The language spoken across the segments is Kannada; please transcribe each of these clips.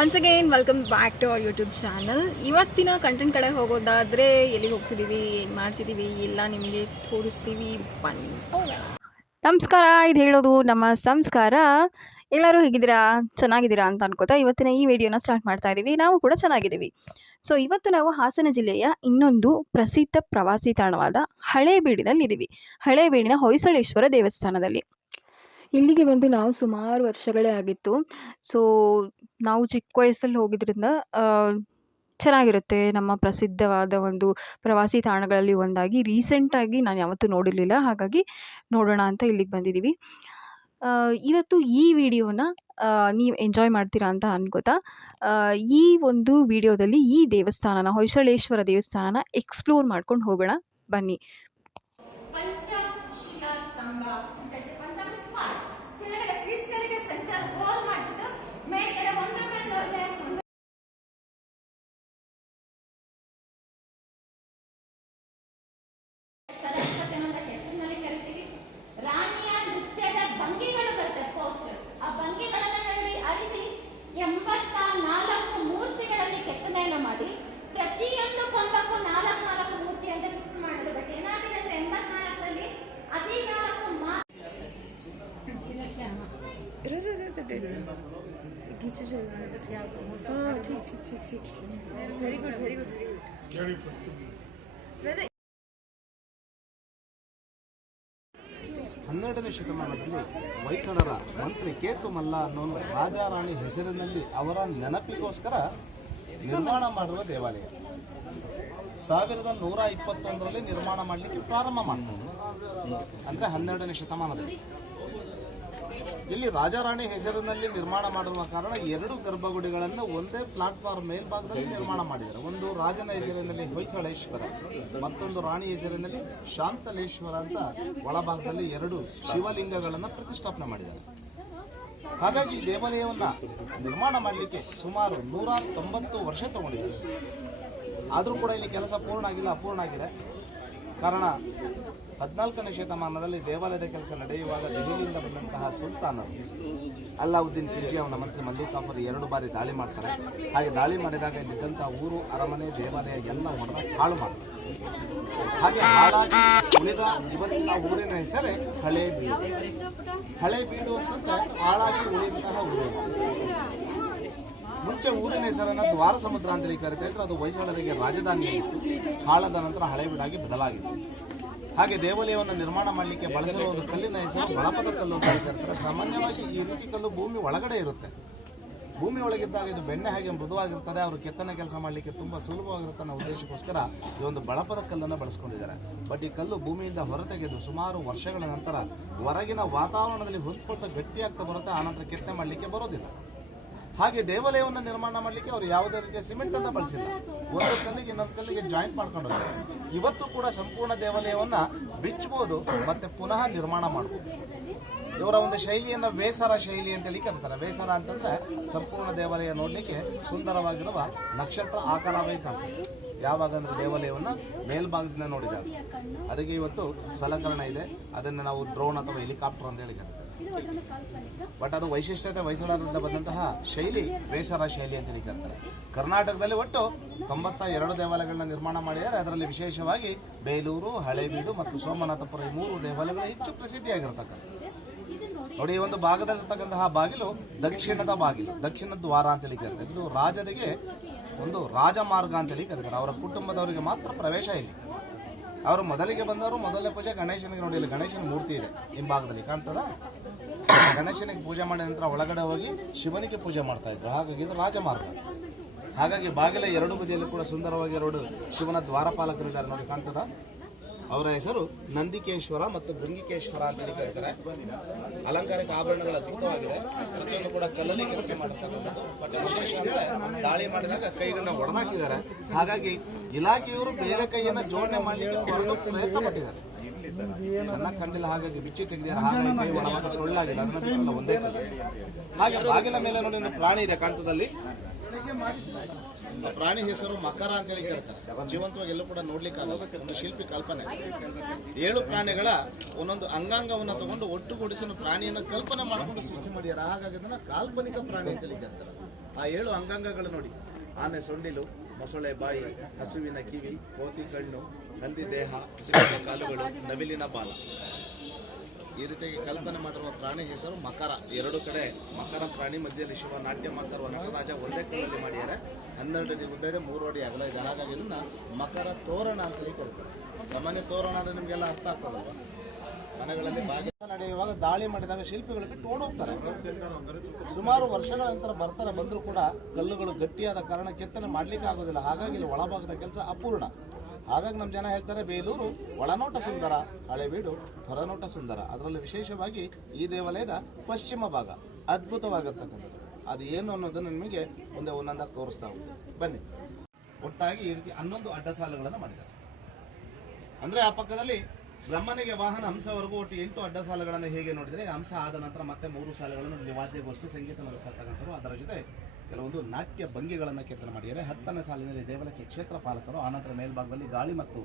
Once again welcome back to our YouTube channel ಇವತ್ತಿನ ಕಂಟೆಂಟ್ ಕಡೆ ಹೋಗೋದಾದ್ರೆ ಎಲ್ಲಿಗೆ ಹೋಗ್ತಿದೀವಿ, ಏನು ಮಾಡ್ತಿದೀವಿ? ಎಲ್ಲ ನಿಮಗೆ ತೋರಿಸ್ತೀವಿ. ಬನ್ನಿ ನಮಸ್ಕಾರ, ಇದು ಹೇಳೋದು ನಮ್ಮ ಸಂಸ್ಕಾರ. ಎಲ್ಲರೂ ಹೇಗಿದ್ದೀರಾ? ಚೆನ್ನಾಗಿದ್ದೀರಾ ಅಂತ ಅನ್ಕೋತಾ ಇವತ್ತಿನ ಈ ವಿಡಿಯೋನ ಸ್ಟಾರ್ಟ್ ಮಾಡ್ತಾ ಇದ್ದೀವಿ ನಾವು ಕೂಡ ಚೆನ್ನಾಗಿದ್ದೀವಿ. ಸೊ ಇವತ್ತು ನಾವು ಹಾಸನ ಜಿಲ್ಲೆಯ ಇನ್ನೊಂದು ಪ್ರಸಿದ್ಧ ಪ್ರವಾಸಿ ತಾಣವಾದ ಹಳೇಬೀಡಿನಲ್ಲಿ ಇದ್ದೀವಿ ಹಳೇಬೀಡಿನ ಹೊಯ್ಸಳೇಶ್ವರ ದೇವಸ್ಥಾನದಲ್ಲಿ. ಇಲ್ಲಿಗೆ ಬಂದು ನಾವು ಸುಮಾರು ವರ್ಷಗಳೇ ಆಗಿತ್ತು. ಸೊ ನಾವು ಚಿಕ್ಕ ವಯಸ್ಸಲ್ಲಿ ಹೋಗಿದ್ರಿಂದ ಚೆನ್ನಾಗಿರುತ್ತೆ ನಮ್ಮ ಪ್ರಸಿದ್ಧವಾದ ಒಂದು ಪ್ರವಾಸಿ ತಾಣಗಳಲ್ಲಿ ಒಂದಾಗಿ. ರೀಸೆಂಟಾಗಿ ನಾನು ಯಾವತ್ತೂ ನೋಡಿರಲಿಲ್ಲ. ಹಾಗಾಗಿ ನೋಡೋಣ ಅಂತ ಇಲ್ಲಿಗೆ ಬಂದಿದ್ದೀವಿ. ಇವತ್ತು ಈ ವಿಡಿಯೋನ ನೀವು ಎಂಜಾಯ್ ಮಾಡ್ತೀರಾ ಅಂತ ಅನ್ಕೋತಾ ಈ ಒಂದು ವಿಡಿಯೋದಲ್ಲಿ ಈ ದೇವಸ್ಥಾನನ, ಹೊಯ್ಸಳೇಶ್ವರ ದೇವಸ್ಥಾನನ ಎಕ್ಸ್ಪ್ಲೋರ್ ಮಾಡ್ಕೊಂಡು ಹೋಗೋಣ. ಬನ್ನಿ. ಹನ್ನೆರಡನೇ ಶತಮಾನದಲ್ಲಿ ಹೊಯ್ಸಳರ ಮಂತ್ರಿ ಕೇತು ಮಲ್ಲ ಅನ್ನೋ ರಾಜಾರಾಣಿ ಹೆಸರಿನಲ್ಲಿ ಅವರ ನೆನಪಿಗೋಸ್ಕರ ನಿರ್ಮಾಣ ಮಾಡುವ ದೇವಾಲಯ. ಸಾವಿರದ ನೂರ ಇಪ್ಪತ್ತೊಂದರಲ್ಲಿ ನಿರ್ಮಾಣ ಮಾಡಲಿಕ್ಕೆ ಪ್ರಾರಂಭ ಮಾಡ್ತಾರೆ ಅಂದರೆ ಹನ್ನೆರಡನೇ ಶತಮಾನದಲ್ಲಿ. ಇಲ್ಲಿ ರಾಜಾರಾಣಿ ಹೆಸರಿನಲ್ಲಿ ನಿರ್ಮಾಣ ಮಾಡಿರುವ ಕಾರಣ ಎರಡು ಗರ್ಭಗುಡಿಗಳನ್ನು ಒಂದೇ ಪ್ಲಾಟ್ಫಾರ್ಮ್ ಮೇಲ್ಭಾಗದಲ್ಲಿ ನಿರ್ಮಾಣ ಮಾಡಿದ್ದಾರೆ. ಒಂದು ರಾಜನ ಹೆಸರಿನಲ್ಲಿ ಹೊಯ್ಸಳೇಶ್ವರ, ಮತ್ತೊಂದು ರಾಣಿ ಹೆಸರಿನಲ್ಲಿ ಶಾಂತಲೇಶ್ವರ ಅಂತ ಒಳಭಾಗದಲ್ಲಿ ಎರಡು ಶಿವಲಿಂಗಗಳನ್ನು ಪ್ರತಿಷ್ಠಾಪನೆ ಮಾಡಿದ್ದಾರೆ. ಹಾಗಾಗಿ ಈ ದೇವಾಲಯವನ್ನ ನಿರ್ಮಾಣ ಮಾಡಲಿಕ್ಕೆ ಸುಮಾರು ನೂರ ತೊಂಬತ್ತು ವರ್ಷ ತಗೊಂಡಿದ್ದಾರೆ. ಆದರೂ ಕೂಡ ಇಲ್ಲಿ ಕೆಲಸ ಪೂರ್ಣ ಆಗಿಲ್ಲ, ಅಪೂರ್ಣ ಆಗಿದೆ. ಕಾರಣ ಹದಿನಾಲ್ಕನೇ ಶತಮಾನದಲ್ಲಿ ದೇವಾಲಯದ ಕೆಲಸ ನಡೆಯುವಾಗ ದೆಹಲಿಯಿಂದ ಬಂದಂತಹ ಸುಲ್ತಾನರು ಅಲ್ಲಾವುದ್ದೀನ್ ಖಿಲ್ಜಿ ಅವನ ಮಂತ್ರಿ ಮಲ್ಲಿಕಾಫರ್ ಎರಡು ಬಾರಿ ದಾಳಿ ಮಾಡ್ತಾರೆ. ಹಾಗೆ ದಾಳಿ ಮಾಡಿದಾಗ ಇಲ್ಲಿದ್ದಂತಹ ಊರು, ಅರಮನೆ, ದೇವಾಲಯ ಎಲ್ಲ ಹೊಡೆದ ಹಾಳು ಮಾಡ್ತಾರೆ ಹಾಗೆ ಹಾಳಾಗಿ ಉಳಿದ ಇವತ್ತಿನ ಊರಿನ ಹೆಸರೇ ಹಳೆ ಬೀಡು. ಹಳೆ ಬೀಡು ಅಂತಂದ್ರೆ ಹಾಳಾಗಿ ಉಳಿದಂತಹ ಊರು ಮುಂಚೆ ಊರಿನ ಹೆಸರನ್ನು ದ್ವಾರ ಸಮುದ್ರ ಅಂತೇಳಿ ಕರಿತಾ ಇದ್ರೆ, ಅದು ಹೊಯ್ಸಳರಿಗೆ ರಾಜಧಾನಿಯಾಗಿತ್ತು. ಹಾಳದ ನಂತರ ಹಳೆಬೀಡಾಗಿ ಬದಲಾಗಿದೆ. ಹಾಗೆ ದೇವಾಲಯವನ್ನು ನಿರ್ಮಾಣ ಮಾಡಲಿಕ್ಕೆ ಬಳಸಿರುವ ಒಂದು ಕಲ್ಲಿನ ಹೆಸರು ಬಳಪದ ಕಲ್ಲು ಅಂತ ಹೇಳ್ತಾರೆ ಸಾಮಾನ್ಯವಾಗಿ ಈ ರೀತಿ ಕಲ್ಲು ಭೂಮಿ ಒಳಗಡೆ ಇರುತ್ತೆ. ಭೂಮಿ ಒಳಗಿದ್ದಾಗ ಇದು ಬೆಣ್ಣೆ ಹಾಗೆ ಮೃದುವಾಗಿರ್ತದೆ, ಅವರು ಕೆತ್ತನೆ ಕೆಲಸ ಮಾಡಲಿಕ್ಕೆ ತುಂಬ ಸುಲಭವಾಗಿರುತ್ತೆ ಅನ್ನೋ ಉದ್ದೇಶಕ್ಕೋಸ್ಕರ ಈ ಒಂದು ಬಳಪದ ಕಲ್ಲನ್ನು ಬಳಸ್ಕೊಂಡಿದ್ದಾರೆ. ಬಟ್ ಈ ಕಲ್ಲು ಭೂಮಿಯಿಂದ ಹೊರತೆಗೆದು ಸುಮಾರು ವರ್ಷಗಳ ನಂತರ ಹೊರಗಿನ ವಾತಾವರಣದಲ್ಲಿ ಹೊಂದ್ಕೊಳ್ತಾ ಗಟ್ಟಿಯಾಗ್ತಾ ಬರುತ್ತೆ, ಆನಂತರ ಕೆತ್ತನೆ ಮಾಡಲಿಕ್ಕೆ ಬರೋದಿಲ್ಲ. ಹಾಗೆ ದೇವಾಲಯವನ್ನು ನಿರ್ಮಾಣ ಮಾಡಲಿಕ್ಕೆ ಅವರು ಯಾವುದೇ ರೀತಿಯ ಸಿಮೆಂಟ್ ಅಂತ ಬಳಸಿಲ್ಲ. ಒಂದು ಕಲ್ಲಿಗೆ ಇನ್ನೊಂದು ಕಲ್ಲಿಗೆ ಜಾಯಿಂಟ್ ಮಾಡ್ಕೊಂಡು. ಇವತ್ತು ಕೂಡ ಸಂಪೂರ್ಣ ದೇವಾಲಯವನ್ನ ಬಿಚ್ಚಬಹುದು ಮತ್ತೆ ಪುನಃ ನಿರ್ಮಾಣ ಮಾಡಬಹುದು ಇವರ ಒಂದು ಶೈಲಿಯನ್ನ ವೇಸರ ಶೈಲಿ ಅಂತೇಳಿ ಕರೀತಾರೆ. ವೇಸರ ಅಂತಂದ್ರೆ ಸಂಪೂರ್ಣ ದೇವಾಲಯ ನೋಡ್ಲಿಕ್ಕೆ ಸುಂದರವಾಗಿರುವ ನಕ್ಷತ್ರ ಆಕಾರವಾಗಿ ಕಾಣ್ತದೆ. ಯಾವಾಗ ಅಂದ್ರೆ ದೇವಾಲಯವನ್ನ ಮೇಲ್ಭಾಗದಿಂದ ನೋಡಿದಾಗ. ಅದಕ್ಕೆ ಇವತ್ತು ಸಲಕರಣೆ ಇದೆ. ಅದನ್ನು ನಾವು ಡ್ರೋನ್ ಅಥವಾ ಹೆಲಿಕಾಪ್ಟರ್ ಅಂತ ಹೇಳಿ ಕರೀತಾರೆ ಬಟ್ ಅದು ವೈಶಿಷ್ಟ್ಯತೆ ಹೊಯ್ಸಳರಿಂದ ಬಂದಂತಹ ಶೈಲಿ, ಬೇಸರ ಶೈಲಿ ಅಂತ ಕರೀತಾರೆ. ಕರ್ನಾಟಕದಲ್ಲಿ ಒಟ್ಟು ತೊಂಬತ್ತ ಎರಡು ದೇವಾಲಯಗಳನ್ನ ನಿರ್ಮಾಣ ಮಾಡಿದ್ದಾರೆ. ಅದರಲ್ಲಿ ವಿಶೇಷವಾಗಿ ಬೇಲೂರು, ಹಳೇಬೀಡು ಮತ್ತು ಸೋಮನಾಥಪುರ ಈ ಮೂರು ದೇವಾಲಯಗಳು ಹೆಚ್ಚು ಪ್ರಸಿದ್ಧಿಯಾಗಿರ್ತಕ್ಕಂಥ ನೋಡಿ, ಈ ಒಂದು ಭಾಗದಲ್ಲಿರ್ತಕ್ಕಂತಹ ಬಾಗಿಲು ದಕ್ಷಿಣದ ಬಾಗಿಲು, ದಕ್ಷಿಣ ದ್ವಾರ ಅಂತೇಳಿ ಕರೀತಾರೆ. ಇದು ರಾಜರಿಗೆ ಒಂದು ರಾಜಮಾರ್ಗ ಅಂತೇಳಿ ಕರೀತಾರೆ. ಅವರ ಕುಟುಂಬದವರಿಗೆ ಮಾತ್ರ ಪ್ರವೇಶ ಇಲ್ಲಿ. ಅವರು ಮೊದಲಿಗೆ ಬಂದವರು ಮೊದಲನೇ ಪೂಜೆ ಗಣೇಶನಿಗೆ ನೋಡಿ, ಇಲ್ಲಿ ಗಣೇಶನ ಮೂರ್ತಿ ಇದೆ. ಹಿಂಭಾಗದಲ್ಲಿ ಕಾಣ್ತದ? ಗಣೇಶನಿಗೆ ಪೂಜೆ ಮಾಡಿದ ನಂತರ ಒಳಗಡೆ ಹೋಗಿ ಶಿವನಿಗೆ ಪೂಜೆ ಮಾಡ್ತಾ ಇದ್ರು. ಹಾಗಾಗಿ ಇದು ರಾಜಮಾರ್ಗ. ಹಾಗಾಗಿ ಬಾಗಿಲ ಎರಡು ಬದಿಯಲ್ಲಿ ಕೂಡ ಸುಂದರವಾಗಿ ಎರಡು ಶಿವನ ದ್ವಾರಪಾಲಕರಿದ್ದಾರೆ ನೋಡಿ ಕಾಣ್ತದ. ಅವರ ಹೆಸರು ನಂದಿಕೇಶ್ವರ ಮತ್ತು ಭೃಂಗಿಕೇಶ್ವರ ಅಂತ ಹೇಳಿ ಕರೀತಾರೆ. ಅಲಂಕಾರಿಕ ಆಭರಣಗಳು ಅದ್ಭುತವಾಗಿದೆ. ಪ್ರತಿಯೊಂದು ಕೂಡ ಕಲ್ಲಲ್ಲಿ ಕೆತ್ತನೆ ಮಾಡಿರ್ತಕ್ಕಂಥದ್ದು. ವಿಶೇಷ ಅಂದ್ರೆ ದಾಳಿ ಮಾಡಿದಾಗ ಕೈಗಳನ್ನ ಒಡೆದಾಕಿದ್ದಾರೆ ಹಾಗಾಗಿ ಇಲಾಖೆಯವರು ಬೇರೆ ಕೈಯನ್ನ ಜೋಡಣೆ ಮಾಡಲಿಕ್ಕೆ ಪ್ರಯತ್ನ ಪಟ್ಟಿದ್ದಾರೆ. ಚೆನ್ನಾಗಿ ಕಂಡಿಲ್ಲ ಹಾಗಾಗಿ ಬಿಚ್ಚಿ ತೆಗೆದಿದ್ದಾರೆ. ಹಾಗಾಗಿ ಕೈ ಒಳಭಾಗ ಟೊಳ್ಳಾಗಿದೆ ಅದನ್ನ ಒಂದೇ. ಹಾಗೆ ಬಾಗಿಲ ಮೇಲೆ ನೋಡಿ ಒಂದು ಪ್ರಾಣಿ ಇದೆ ಕಾಣ್ತದಲ್ಲಿ. ಆ ಪ್ರಾಣಿ ಹೆಸರು ಮಕರ ಅಂತ ಹೇಳಿ ಕರೀತಾರೆ ಜೀವಂತವಾಗಿ ಎಲ್ಲೂ ಕೂಡ ನೋಡ್ಲಿಕ್ಕೆ ಆಗಲ್ಲ. ಒಂದು ಶಿಲ್ಪಿ ಕಲ್ಪನೆ. ಏಳು ಪ್ರಾಣಿಗಳ ಒಂದೊಂದು ಅಂಗಾಂಗವನ್ನು ತಗೊಂಡು ಒಟ್ಟುಗೂಡಿಸಿ ಪ್ರಾಣಿಯನ್ನು ಕಲ್ಪನೆ ಮಾಡ್ಕೊಂಡು ಸೃಷ್ಟಿ ಮಾಡಿದ್ದಾರೆ. ಹಾಗಾಗಿ ಅದನ್ನ ಕಾಲ್ಪನಿಕ ಪ್ರಾಣಿ ಅಂತ ಹೇಳಿ ಕರೀತಾರೆ ಆ ಏಳು ಅಂಗಾಂಗಗಳು ನೋಡಿ. ಆನೆ ಸೊಂಡಿಲು ಮೊಸಳೆ ಬಾಯಿ ಹಸುವಿನ ಕಿವಿ ಕೋತಿ ಕಣ್ಣು ಹಂದಿ ದೇಹ ಸಿಂಹದ ಕಾಲುಗಳು, ನವಿಲಿನ ಬಾಲ. ಈ ರೀತಿಯಾಗಿ ಕಲ್ಪನೆ ಮಾಡಿರುವ ಪ್ರಾಣಿ ಹೆಸರು ಮಕರ. ಎರಡು ಕಡೆ ಮಕರ ಪ್ರಾಣಿ ಮಧ್ಯದಲ್ಲಿ ಶಿವ ನಾಟ್ಯ ಮಾಡ್ತಾ ಇರುವ ನಟರಾಜ ಒಂದೇ ಕಲ್ಲಲ್ಲಿ ಮಾಡಿದ್ದಾರೆ. ಹನ್ನೆರಡು ಅಡಿ ಉದ್ದ ಮೂರು ಅಡಿ ಅಗಲ ಇದೆ. ಹಾಗಾಗಿ ಇದನ್ನ ಮಕರ ತೋರಣ ಅಂತಲೇ ಕರೀತಾರೆ. ಸಾಮಾನ್ಯ ತೋರಣ ಅಂದ್ರೆ ನಿಮಗೆಲ್ಲ ಅರ್ಥ ಆಗ್ತದಲ್ವ? ಮನೆಗಳಲ್ಲಿ ಬಾಗಿ ನಡೆಯುವಾಗ ದಾಳಿ ಮಾಡಿದಾಗ ಶಿಲ್ಪಿಗಳು ಬಿಟ್ಟು ಸುಮಾರು ವರ್ಷಗಳ ನಂತರ ಬರ್ತಾರೆ, ಬಂದರೂ ಕೂಡ ಕಲ್ಲುಗಳು ಗಟ್ಟಿಯಾದ ಕಾರಣ ಕೆತ್ತನೆ ಮಾಡ್ಲಿಕ್ಕೆ ಆಗೋದಿಲ್ಲ. ಹಾಗಾಗಿ ಇಲ್ಲಿ ಒಳಭಾಗದ ಕೆಲಸ ಅಪೂರ್ಣ. ಹಾಗಾಗಿ ನಮ್ಮ ಜನ ಹೇಳ್ತಾರೆ, ಬೇಲೂರು ಒಳನೋಟ ಸುಂದರ ಹಳೆಬೀಡು ಹೊರನೋಟ ಸುಂದರ. ಅದರಲ್ಲಿ ವಿಶೇಷವಾಗಿ ಈ ದೇವಾಲಯದ ಪಶ್ಚಿಮ ಭಾಗ ಅದ್ಭುತವಾಗಿರ್ತಕ್ಕಂಥದ್ದು. ಅದು ಏನು ಅನ್ನೋದನ್ನು ನಿಮಗೆ ಒಂದೇ ಒಂದೊಂದಾಗಿ ತೋರಿಸ್ತಾ ಬನ್ನಿ. ಒಟ್ಟಾಗಿ ಈ ರೀತಿ ಹನ್ನೊಂದು ಅಡ್ಡ ಸಾಲುಗಳನ್ನು ಮಾಡಿದ್ದಾರೆ. ಅಂದ್ರೆ ಆ ಪಕ್ಕದಲ್ಲಿ ಬ್ರಹ್ಮನಿಗೆ ವಾಹನ ಹಂಸವರೆಗೂ ಒಟ್ಟು ಎಂಟು ಅಡ್ಡ ಸಾಲುಗಳನ್ನು ಹೇಗೆ ನೋಡಿದ್ರೆ ಹಂಸ ಆದ ನಂತರ ಮತ್ತೆ ಮೂರು ಸಾಲುಗಳನ್ನು ವಾದ್ಯಗೋಷ್ಠಿ ಸಂಗೀತ ನುಡಿಸತಕ್ಕಂಥವ್ರು ಅದರ ಜೊತೆ ಕೆಲವೊಂದು ನಾಟ್ಯ ಭಂಗಿಗಳನ್ನು ಕೆತ್ತನೆ ಮಾಡಿದ್ದಾರೆ ಹತ್ತನೇ ಸಾಲಿನಲ್ಲಿ ದೇವಾಲಯಕ್ಕೆ ಕ್ಷೇತ್ರ ಪಾಲಕರು ಆನಂತರ ಮೇಲ್ಭಾಗದಲ್ಲಿ ಗಾಳಿ ಮತ್ತು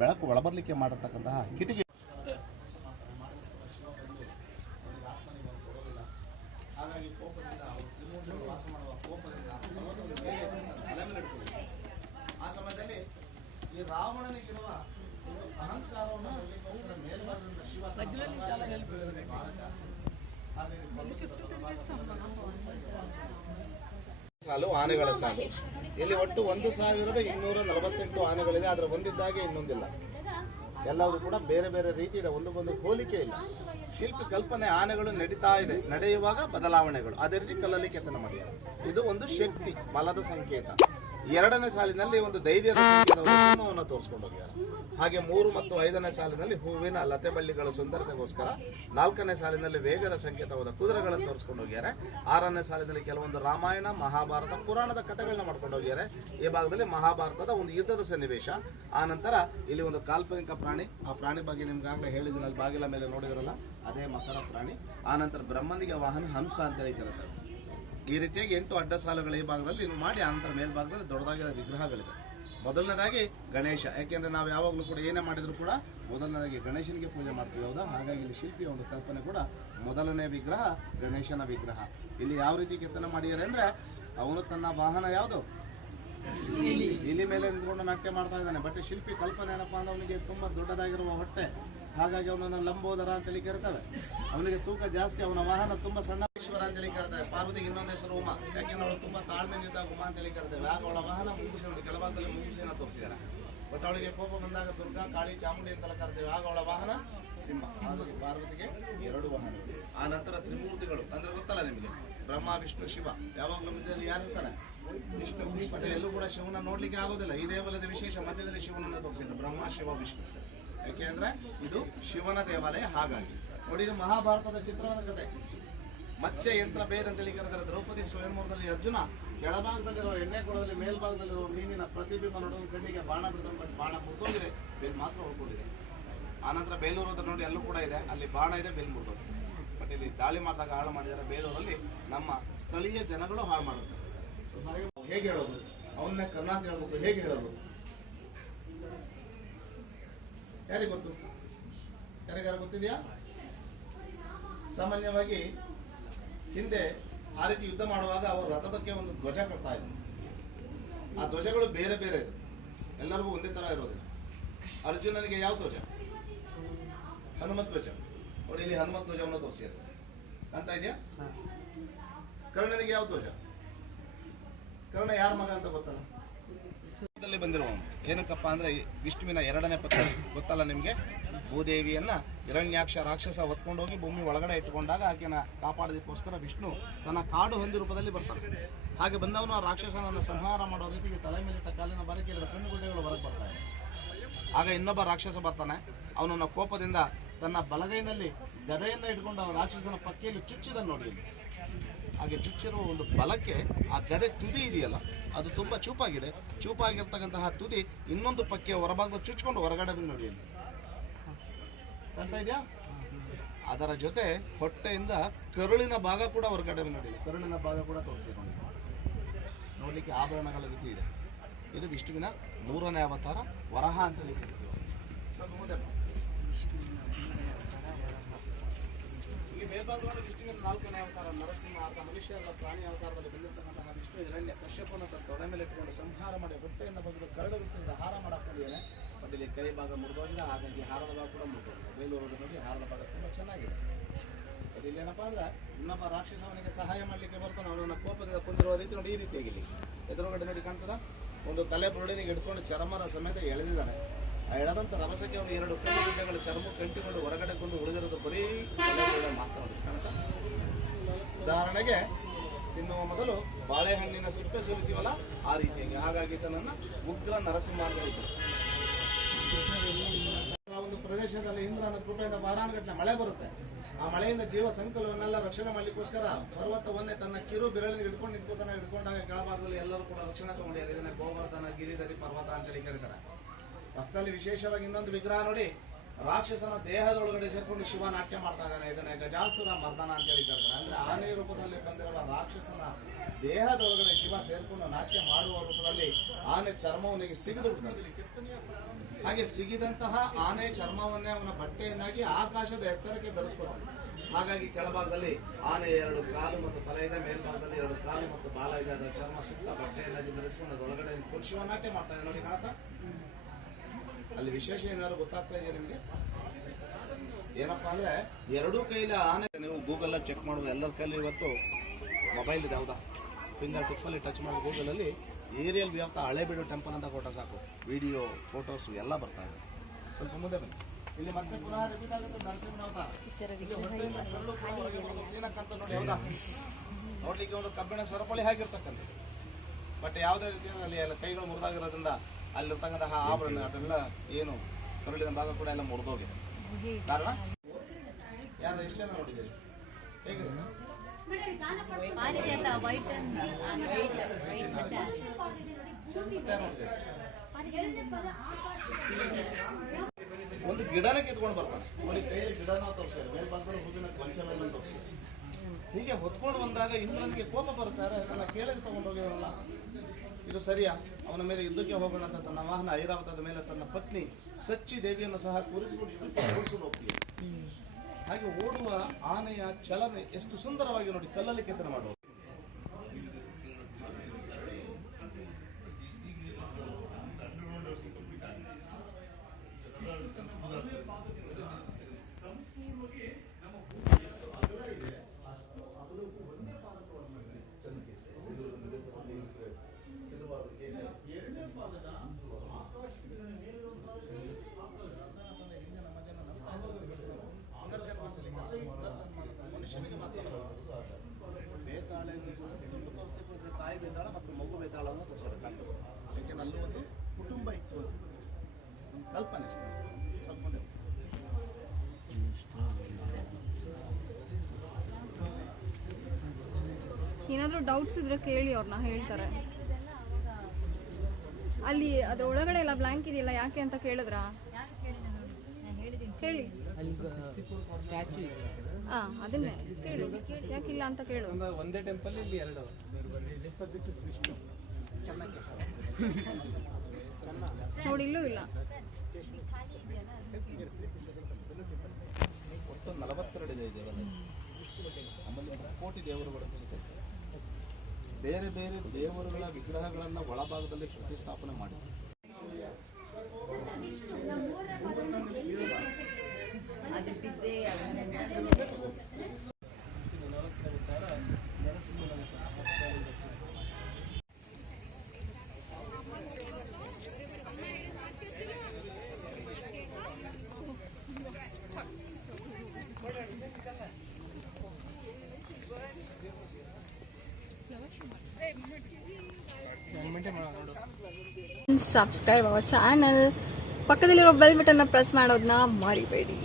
ಬೆಳಕು ಒಳಬರಲಿಕ್ಕೆ ಮಾಡಿರ್ತಕ್ಕಂತಹ ಕಿಟಕಿ. ಆ ಸಮಯದಲ್ಲಿ ಈ ರಾವಣನಿಗಿರುವ ಅಹಂಕಾರವನ್ನು ಮೇಲ್ಭಾಗದಿಂದ ಶಿವ ತನ್ನ ಬೀಳಲಿಕ್ಕೆ ಬಹಳ ಜಾಸ್ತಿ. ಹಾಗಾಗಿ ಸಾಲು ಆನೆಗಳ ಸಾಲು. ಇಲ್ಲಿ ಒಟ್ಟು ಒಂದು ಸಾವಿರದ ಇನ್ನೂರ ನಲವತ್ತೆಂಟು ಆನೆಗಳಿದೆ. ಅದರ ಒಂದಿದ್ದಾಗೆ ಇನ್ನೊಂದಿಲ್ಲ. ಎಲ್ಲವೂ ಕೂಡ ಬೇರೆ ಬೇರೆ ರೀತಿ ಇದೆ ಒಂದಕ್ಕೊಂದು ಹೋಲಿಕೆ ಇಲ್ಲ. ಶಿಲ್ಪಿ ಕಲ್ಪನೆ ಆನೆಗಳು ನಡೀತಾ ಇದೆ. ನಡೆಯುವಾಗ ಬದಲಾವಣೆಗಳು. ಅದೇ ರೀತಿ ಕಲ್ಲಲ್ಲಿ ಕೆತ್ತನೆ ಮಾಡಿದ್ದಾರೆ. ಇದು ಒಂದು ಶಕ್ತಿ, ಬಲದ ಸಂಕೇತ. ಎರಡನೇ ಸಾಲಿನಲ್ಲಿ ಒಂದು ಧೈರ್ಯದ ಸಿಂಹವನ್ನು ತೋರಿಸ್ಕೊಂಡು ಹೋಗಿದ್ದಾರೆ ಹಾಗೆ ಮೂರು ಮತ್ತು ಐದನೇ ಸಾಲಿನಲ್ಲಿ ಹೂವಿನ ಲತೆ ಬಳ್ಳಿಗಳ ಸುಂದರತೆಗೋಸ್ಕರ ನಾಲ್ಕನೇ ಸಾಲಿನಲ್ಲಿ ವೇಗದ ಸಂಕೇತವಾದ ಕುದುರೆಗಳನ್ನು ತೋರಿಸ್ಕೊಂಡು ಹೋಗಿದ್ದಾರೆ ಆರನೇ ಸಾಲಿನಲ್ಲಿ ಕೆಲವೊಂದು ರಾಮಾಯಣ, ಮಹಾಭಾರತ, ಪುರಾಣದ ಕಥೆಗಳನ್ನ ಮಾಡ್ಕೊಂಡು ಹೋಗಿದ್ದಾರೆ ಈ ಭಾಗದಲ್ಲಿ ಮಹಾಭಾರತದ ಒಂದು ಯುದ್ಧದ ಸನ್ನಿವೇಶ. ಆನಂತರ ನಂತರ ಇಲ್ಲಿ ಒಂದು ಕಾಲ್ಪನಿಕ ಪ್ರಾಣಿ. ಆ ಪ್ರಾಣಿ ಬಗ್ಗೆ ನಿಮ್ಗಾಗಲೇ ಹೇಳಿದ್ರಲ್ಲಿ ಬಾಗಿಲ ಮೇಲೆ ನೋಡಿದ್ರಲ್ಲ, ಅದೇ ಮಕರ ಪ್ರಾಣಿ. ಆನಂತರ ನಂತರ ಬ್ರಹ್ಮನಿಗೆ ವಾಹನ ಹಂಸ ಅಂತ ಕರೀತಾರೆ ಈ ರೀತಿಯಾಗಿ ಎಂಟು ಅಡ್ಡ ಸಾಲುಗಳ ಈ ಭಾಗದಲ್ಲಿ ಮಾಡಿ, ಆನಂತರ ಮೇಲ್ಭಾಗದಲ್ಲಿ ದೊಡ್ಡದಾಗಿರೋ ವಿಗ್ರಹಗಳಿದೆ. ಮೊದಲನೇದಾಗಿ ಗಣೇಶ, ಯಾಕೆಂದ್ರೆ ನಾವು ಯಾವಾಗಲೂ ಕೂಡ ಏನೇ ಮಾಡಿದ್ರು ಕೂಡ ಮೊದಲನೇದಾಗಿ ಗಣೇಶನಿಗೆ ಪೂಜೆ ಮಾಡ್ತೀವಿ, ಹೌದಾ? ಹಾಗಾಗಿ ಇಲ್ಲಿ ಶಿಲ್ಪಿಯ ಒಂದು ಕಲ್ಪನೆ ಕೂಡ ಮೊದಲನೇ ವಿಗ್ರಹ, ಗಣೇಶನ ವಿಗ್ರಹ. ಇಲ್ಲಿ ಯಾವ ರೀತಿ ಕೆತ್ತನೆ ಮಾಡಿದ್ದಾರೆ ಅಂದ್ರೆ, ಅವನು ತನ್ನ ವಾಹನ ಯಾವುದು? ಇಲ್ಲಿ ಮೇಲೆ ನಿಂತ್ಕೊಂಡು ನಾಟ್ಯ ಮಾಡ್ತಾ ಇದ್ದಾನೆ. ಬಟ್ ಶಿಲ್ಪಿ ಕಲ್ಪನೆ ಏನಪ್ಪಾ ಅಂದ್ರೆ, ಅವನಿಗೆ ತುಂಬಾ ದೊಡ್ಡದಾಗಿರುವ ಹೊಟ್ಟೆ. ಹಾಗಾಗಿ ಅವನನ್ನು ಲಂಬೋದರ ಅಂತೇಳಿ ಕರೀತವೆ. ಅವನಿಗೆ ತೂಕ ಜಾಸ್ತಿ, ಅವನ ವಾಹನ ತುಂಬಾ ಸಣ್ಣ ಈಶ್ವರ ಅಂತೇಳಿ ಕರೀತಾರೆ. ಪಾರ್ವತಿಗೆ ಇನ್ನೊಂದು ಹೆಸರು ಉಮಾ. ಯಾಕೆಂದ್ರೆ ಅವಳು ತುಂಬಾ ತಾಳ್ಮೆಯಿಂದ ಉಮಾ ಅಂತೇಳಿ ಕರೀತೇವೆ ಆಗ ಅವಳ ವಾಹನ ಮುಂಗುಸಿ ನೋಡಿ ಕೆಳಭಾಗದಲ್ಲಿ ಮುಂಗುಸಿನ ತೋರಿಸಿದ್ದಾರೆ ಬಟ್ ಅವಳಿಗೆ ಕೋಪ ಬಂದಾಗ ದುರ್ಗಾ ಕಾಳಿ ಚಾಮುಂಡಿ ಅಂತೆಲ್ಲ ಕರಿತೇವೆ ಆಗ ಅವಳ ವಾಹನ ಸಿಂಹ. ಪಾರ್ವತಿಗೆ ಎರಡು ವಾಹನ ಆ ನಂತರ ತ್ರಿಮೂರ್ತಿಗಳು. ಅಂದ್ರೆ ಗೊತ್ತಲ್ಲ ನಿಮಗೆ? ಬ್ರಹ್ಮ, ವಿಷ್ಣು, ಶಿವ. ಯಾವಾಗಲೂ ಮಧ್ಯದಲ್ಲಿ ಯಾರು ಇರ್ತಾರೆ? ವಿಷ್ಣು ಮತ್ತೆ ಎಲ್ಲೂ ಕೂಡ ಶಿವನ ನೋಡ್ಲಿಕ್ಕೆ ಆಗೋದಿಲ್ಲ. ಈ ದೇವಾಲಯದ ವಿಶೇಷ ಮಧ್ಯದಲ್ಲಿ ಶಿವನನ್ನು ತೋರಿಸಿದ್ರು. ಬ್ರಹ್ಮ, ಶಿವ, ವಿಷ್ಣು. ಯಾಕೆಂದ್ರೆ ಇದು ಶಿವನ ದೇವಾಲಯ ಹಾಗಾಗಿ. ನೋಡಿ, ಇದು ಮಹಾಭಾರತದ ಚಿತ್ರದ ಕತೆ. ಮತ್ಸ್ಯ ಯಂತ್ರ ಭೇದ ಅಂತೇಳಿ ಕರೆದರೆ ದ್ರೌಪದಿ ಸ್ವಯಂವರದಲ್ಲಿ ಅರ್ಜುನ ಕೆಳಭಾಗದಲ್ಲಿರುವ ಎಣ್ಣೆ ಕೊಡದಲ್ಲಿ ಮೇಲ್ಭಾಗದಲ್ಲಿರುವ ಮೀನಿನ ಪ್ರತಿಬಿಂಬ ನೋಡಲು ಕಣ್ಣಿಗೆ ಬಾಣ ಬಿಡ್ಕೊಂಡು ಬಾಣ ಮುರಿದೋಗಿದೆ. ಬೇಲ್ ಮಾತ್ರ ಉಳ್ಕೊಂಡಿದೆ ಆನಂತರ ಬೇಲೂರು ಹತ್ರ ನೋಡಿ ಅಲ್ಲೂ ಕೂಡ ಇದೆ. ಅಲ್ಲಿ ಬಾಣ ಇದೆ, ಬೇಲ್ ಮುರಿದೋಗಿದೆ. ಬಟ್ ಇಲ್ಲಿ ದಾಳಿ ಮಾಡಿದಾಗ ಹಾಳು ಮಾಡಿದರೆ ಬೇಲೂರಲ್ಲಿ. ನಮ್ಮ ಸ್ಥಳೀಯ ಜನಗಳು ಹಾಳು ಮಾಡುತ್ತಾರೆ ಹೇಗೆ ಹೇಳೋದು? ಅವನ್ನ ಕರ್ನಾಟಕ ಹೇಳ್ಬೇಕು. ಹೇಗೆ ಹೇಳೋದು? ಯಾರಿಗೆ ಗೊತ್ತು? ಯಾರಿಗಾರ ಗೊತ್ತಿದೆಯಾ? ಸಾಮಾನ್ಯವಾಗಿ ಹಿಂದೆ ಆ ರೀತಿ ಯುದ್ಧ ಮಾಡುವಾಗ ಅವರು ರಥದಕ್ಕೆ ಒಂದು ಧ್ವಜ ಕಟ್ತಾ ಇದ್ರು. ಆ ಧ್ವಜಗಳು ಬೇರೆ ಬೇರೆ ಇದ್ರು ಎಲ್ಲರಿಗೂ ಒಂದೇ ತರ ಇರೋದಿಲ್ಲ ಅರ್ಜುನನಿಗೆ ಯಾವ ಧ್ವಜ? ಹನುಮತ್ ಧ್ವಜ. ನೋಡಿ ಇಲ್ಲಿ ಹನುಮತ್ ಧ್ವಜವನ್ನು ತೋರಿಸಿದ್ರು ಕಾಣ್ತಾ ಇದೆಯಾ? ಕರ್ಣನಿಗೆ ಯಾವ ಧ್ವಜ? ಕರ್ಣ ಯಾರ ಮಗ ಅಂತ ಗೊತ್ತಲ್ಲ? ಬಂದಿರುವ ಏನಕ್ಕಪ್ಪ ಅಂದ್ರೆ ವಿಷ್ಣುವಿನ ಎರಡನೇ ಪತ್ರ ಗೊತ್ತಲ್ಲ ನಿಮಗೆ? ಭೂದೇವಿಯನ್ನ ಹಿರಣ್ಯಾಕ್ಷ ರಾಕ್ಷಸ ಹೊತ್ಕೊಂಡು ಹೋಗಿ ಭೂಮಿ ಒಳಗಡೆ ಇಟ್ಟುಕೊಂಡಾಗ ಆಕೆನ ಕಾಪಾಡೋದಕ್ಕೋಸ್ಕರ ವಿಷ್ಣು ತನ್ನ ಕಾಡು ಹೊಂದಿ ರೂಪದಲ್ಲಿ ಬರ್ತಾನೆ. ಹಾಗೆ ಬಂದವನು ಆ ರಾಕ್ಷಸನನ್ನು ಸಂಹಾರ ಮಾಡೋ ರೀತಿಗೆ ತಲೆ ಮೇಲೆ ಕಾಲಿನ ಬರಕ್ಕೆ ಎರಡು ಕಣ್ಣುಗುಡ್ಡೆಗಳು ಹೊರಗೆ ಬರ್ತಾನೆ ಆಗ ಇನ್ನೊಬ್ಬ ರಾಕ್ಷಸ ಬರ್ತಾನೆ. ಅವನನ್ನ ಕೋಪದಿಂದ ತನ್ನ ಬಲಗೈನಲ್ಲಿ ಗದೆಯನ್ನು ಇಟ್ಕೊಂಡು ಆ ರಾಕ್ಷಸನ ಪಕ್ಕಿಯಲ್ಲಿ ಚುಚ್ಚಿದ ನೋಡಿ ಹಾಗೆ ಚುಚ್ಚಿರುವ ಒಂದು ಬಲಕ್ಕೆ ಆ ಗದೆ ತುದಿ ಇದೆಯಲ್ಲ, ಅದು ತುಂಬಾ ಚೂಪಾಗಿದೆ. ಚೂಪಾಗಿರ್ತಕ್ಕಂತಹ ತುದಿ ಇನ್ನೊಂದು ಪಕ್ಕೆ ಹೊರಭಾಗದ ಚುಚ್ಕೊಂಡು ಹೊರಗಡೆ ಬಂದು ನೋಡಿ. ಕಾಣ್ತಾ ಇದೆಯಾ ಅದರ ಜೊತೆ ಹೊಟ್ಟೆಯಿಂದ ಕರುಳಿನ ಭಾಗ ಕೂಡ ಹೊರಗಡೆ ನೋಡಿ ಕರುಳಿನ ಭಾಗ ಕೂಡ ತೋರಿಸಿಕೊಂಡು. ನೋಡಲಿಕ್ಕೆ ಆಭರಣಗಳ ರೀತಿ ಇದೆ. ಇದು ವಿಷ್ಣುವಿನ ಮೂರನೇ ಅವತಾರ ವರಹ ಅಂತ. ಈ ಮೇಲ್ಭಾಗದಲ್ಲಿ ವಿಷ್ಣುವಿನ ನಾಲ್ಕನೇ ಅವತಾರ ನರಸಿಂಹ ಅರ್ಥ ಮನುಷ್ಯ ಪ್ರಾಣಿ ಅವತಾರದಲ್ಲಿ ವಿಷ್ಣು ಹಿರಣ್ಯ ಕಶ್ಯಪನ ತನ್ನ ತೊಡೆ ಮೇಲೆ ಇಟ್ಟುಕೊಂಡು ಸಂಹಾರ ಮಾಡಿ ಹೊಟ್ಟೆಯನ್ನು ಬಂದು ಕರಡು ರೂಪದಿಂದ ಹಾರ ಮಾಡಿದ್ದೇನೆ ಬಟ್ ಇಲ್ಲಿ ಕೈ ಭಾಗ ಮುರಿದೋಗಿದೆ. ಹಾಗಾಗಿ ಹಾರದ ಭಾಗ ಕೂಡ ಮುರಿದೋಗಿದೆ. ಬೇಲೂರು ನೋಡಿ ಹಾರದ ಭಾಗ ತುಂಬ ಚೆನ್ನಾಗಿದೆ. ಬಟ್ ಇಲ್ಲೇನಪ್ಪ ಅಂದ್ರೆ ಇನ್ನೊಬ್ಬ ರಾಕ್ಷಸವನಿಗೆ ಸಹಾಯ ಮಾಡಲಿಕ್ಕೆ ಬರ್ತಾನೆ. ಅವನನ್ನು ಕೋಪದಿಂದ ಕುಂದಿರುವ ರೀತಿ ನೋಡಿ ಈ ರೀತಿಯಾಗಿ ಇಲ್ಲಿ ಎದುರುಗಡೆ ನೋಡಿ ಕಾಣ್ತದ? ಒಂದು ತಲೆ ಬುರುಡಿನಿಗೆ ಹಿಡ್ಕೊಂಡು ಚರ್ಮದ ಸಮೇತ ಎಳೆದಿದ್ದಾನೆ. ಆ ಎಳೆದಂತ ರಭಸಕ್ಕೆ ಅವನು ಎರಡು ಕಣ್ಣು ಗುಡ್ಡೆಗಳು ಚರ್ಮ ಕಂಟಿಕೊಂಡು ಹೊರಗಡೆ ಕೊಂದು ಉಳಿದಿರೋದು ಬರೀ ಮಾತ್ರ ಉದಾಹರಣೆಗೆ ತಿನ್ನುವ ಮೊದಲು ಬಾಳೆಹಣ್ಣಿನ ಸಿಪ್ಪೆ ಸುರಿತೀವಲ್ಲ ಆ ರೀತಿಯಾಗಿ. ಹಾಗಾಗಿ ಇದನ್ನ ಉಗ್ರ ನರಸಿಂಹ ಅಂತ ಒಂದು ಪ್ರದೇಶದಲ್ಲಿ ಇಂದ್ರನ ಕೃಪೆಯಿಂದ ವಾರಾನುಗಟ್ಟಲೆ ಮಳೆ ಬರುತ್ತೆ. ಆ ಮಳೆಯಿಂದ ಜೀವ ಸಂಕಲವನ್ನೆಲ್ಲ ರಕ್ಷಣೆ ಮಾಡ್ಲಿಕ್ಕೋಸ್ಕರ ಪರ್ವತವನ್ನೇ ತನ್ನ ಕಿರು ಬೆರಳಿಗೆ ಹಿಡ್ಕೊಂಡು ನಿಂತ್ಕೋತಾನೆ ಹಿಡ್ಕೊಂಡಾಗ ಕೆಳಭಾಗದಲ್ಲಿ ಎಲ್ಲರೂ ಕೂಡ ರಕ್ಷಣೆ ತಗೊಂಡಿದ್ದಾರೆ. ಇದನ್ನ ಗೋವರ್ಧನ, ಗಿರಿಧರಿ, ಪರ್ವತ ಅಂತೇಳಿ ಕರೀತಾರೆ. ಪಕ್ಕದಲ್ಲಿ ವಿಶೇಷವಾಗಿ ಇನ್ನೊಂದು ವಿಗ್ರಹ ನೋಡಿ. ರಾಕ್ಷಸನ ದೇಹದೊಳಗಡೆ ಸೇರ್ಕೊಂಡು ಶಿವ ನಾಟ್ಯ ಮಾಡ್ತಾ ಇದ್ದಾನೆ. ಇದನ್ನ ಗಜಾಸುರ ಮರ್ದನ ಅಂತ ಹೇಳಿದ್ದಾರೆ. ಅಂದ್ರೆ ಆನೆ ರೂಪದಲ್ಲಿ ಬಂದಿರುವ ರಾಕ್ಷಸನ ದೇಹದೊಳಗಡೆ ಶಿವ ಸೇರ್ಕೊಂಡು ನಾಟ್ಯ ಮಾಡುವ ರೂಪದಲ್ಲಿ ಆನೆ ಚರ್ಮವನಿಗೆ ಸಿಗದು ಹಾಗೆ ಸಿಗಿದಂತಹ ಆನೆ ಚರ್ಮವನ್ನೇ ಅವನ ಬಟ್ಟೆಯನ್ನಾಗಿ ಆಕಾಶದ ಎತ್ತರಕ್ಕೆ ಧರಿಸ್ಕೊತಾನೆ ಹಾಗಾಗಿ ಕೆಳಭಾಗದಲ್ಲಿ ಆನೆ ಎರಡು ಕಾಲು ಮತ್ತು ತಲೆ ಇದೆ, ಮೇಲ್ಭಾಗದಲ್ಲಿ ಎರಡು ಕಾಲು ಮತ್ತು ಬಾಲ ಇದೆ. ಅದರ ಚರ್ಮ ಸುತ್ತ ಬಟ್ಟೆಯನ್ನಾಗಿ ಧರಿಸಿಕೊಂಡು ಅದರೊಳಗಡೆ ಶಿವ ನಾಟ್ಯ ಮಾಡ್ತಾನೆ ನೋಡಿ ಕಾಣುತ್ತಾ ಅಲ್ಲಿ ವಿಶೇಷ ಏನಾದ್ರು ಗೊತ್ತಾಗ್ತಾ ಇದೆಯಾ ನಿಮಗೆ? ಏನಪ್ಪಾ ಅಂದ್ರೆ ಎರಡೂ ಕೈಲಿ ಆನೆ ನೀವು ಗೂಗಲ್ ಚೆಕ್ ಮಾಡೋದು, ಎಲ್ಲರ ಕೈಲಿ ಇವತ್ತು ಮೊಬೈಲ್ ಇದೆ, ಹೌದಾ? ಫಿಂಗರ್ ಟಿಪ್ಪಲ್ಲಿ ಟಚ್ ಮಾಡಿ ಗೂಗಲ್ ಅಲ್ಲಿ. ಏರಿಯಲ್ ವ್ಯಾಪ್ತ ಹಳೆ ಬಿಡು ಟೆಂಪಲ್ ಅಂತ ಕೊಟ್ಟ ಸಾಕು. ವಿಡಿಯೋ ಫೋಟೋಸ್ ಎಲ್ಲ ಬರ್ತಾ ಇದೆ. ಸ್ವಲ್ಪ ಮುಂದೆ ಬನ್ನಿ. ಇಲ್ಲಿ ಮತ್ತೆ ಪುನಃ ರಿಪೀಟ್ ಆಗುತ್ತೆ ನರಸಿಂಹ ನೋಡಿ, ಹೌದಾ? ನೋಡ್ಲಿಕ್ಕೆ ಒಂದು ಕಬ್ಬಿಣ ಸರಪಳಿ ಹಾಕಿರ್ತಕ್ಕಂಥದ್ದು ಬಟ್ ಯಾವುದೇ ರೀತಿಯಲ್ಲಿ ಎಲ್ಲ ಕೈಗಳು ಮುರಿದಾಗಿರೋದ್ರಿಂದ ಅಲ್ಲಿರ್ತಕ್ಕಂತಹ ಆಭರಣ, ಅದೆಲ್ಲ ಏನು ಕರುಳಿನ ಭಾಗ ಕೂಡ ಎಲ್ಲ ಮುರಿದೋಗಿದೆ. ಕಾರಣ? ಯಾರು ಎಷ್ಟು ಜನ ನೋಡಿದ್ದೀರಿ? ಹೇಗಿದೆ? ಒಂದು ಗಿಡನ ಕಿತ್ಕೊಂಡು ಬರ್ತಾನೆ ನೋಡಿ, ಕೈಯಲ್ಲಿ ಗಿಡನ ತೋರಿಸ್ತಾರೆ ಮೇಲೆ ಬಂದ್ರೆ ಹೂವಿನ ಕೊಂಚಲನ್ನ ತೋರಿಸ್ತಾರೆ ಹೀಗೆ ಹೊತ್ಕೊಂಡು ಬಂದಾಗ ಇಂದ್ರನಿಗೆ ಕೋಪ ಬರ್ತಾರೆ ನನ್ನ ಕೇಳಿದ್ರೆ ತಗೊಂಡು ಹೋಗಿದ್ರಲ್ಲ ಇದು ಸರಿಯಾ? ಅವನ ಮೇಲೆ ಯುದ್ಧಕ್ಕೆ ಹೋಗೋಣ ಅಂತ ತನ್ನ ವಾಹನ ಐರಾವತದ ಮೇಲೆ ತನ್ನ ಪತ್ನಿ ಸಚ್ಚಿ ದೇವಿಯನ್ನು ಸಹ ಕೂರಿಸಿಕೊಂಡು ಯುದ್ಧಕ್ಕೆ ಹೋಗ್ತೀವಿ ಹಾಗೆ ಓಡುವ ಆನೆಯ ಚಲನೆ ಎಷ್ಟು ಸುಂದರವಾಗಿ ನೋಡಿ ಕಲ್ಲಲ್ಲಿ ಕೆತ್ತನೆ ಮಾಡುವ. ಏನಾದರೂ ಡೌಟ್ಸ್ ಇದ್ರೆ ಕೇಳಿ ಅವ್ರನ್ನ ಹೇಳ್ತಾರೆ. ಅಲ್ಲಿ ಅದ್ರ ಒಳಗಡೆ ಎಲ್ಲ ಬ್ಲ್ಯಾಂಕ್ ಇದೆಯಲ್ಲ, ಯಾಕೆ ಅಂತ ಕೇಳಿದ್ರಾ? ಕೇಳಿ. ಹಾ ಅದನ್ನೇ. ಕೇಳು. ಯಾಕಿಲ್ಲ ಅಂತ ಕೇಳು. ಒಂದೇ ಟೆಂಪಲ್ ಇಲ್ಲಿ ಎರಡು ನೋಡಿ, ಇಲ್ಲೂ ಇಲ್ಲ. ನಲವತ್ತೆರಡು ಇದೆ ಕೋಟಿ ಇದೆ. ಬೇರೆ ಬೇರೆ ದೇವರುಗಳ ವಿಗ್ರಹಗಳನ್ನು ಒಳಭಾಗದಲ್ಲಿ ಪ್ರತಿಷ್ಠಾಪನೆ ಮಾಡಿದ್ರು. ಸಬ್ಸ್ಕ್ರೈಬ್ ಅವರ್ ಚಾನಲ್ ಪಕ್ಕದಲ್ಲಿರೋ ಬೆಲ್ ಬಟನ್ನ ಪ್ರೆಸ್ ಮಾಡೋದನ್ನ ಮರಿಬೇಡಿ.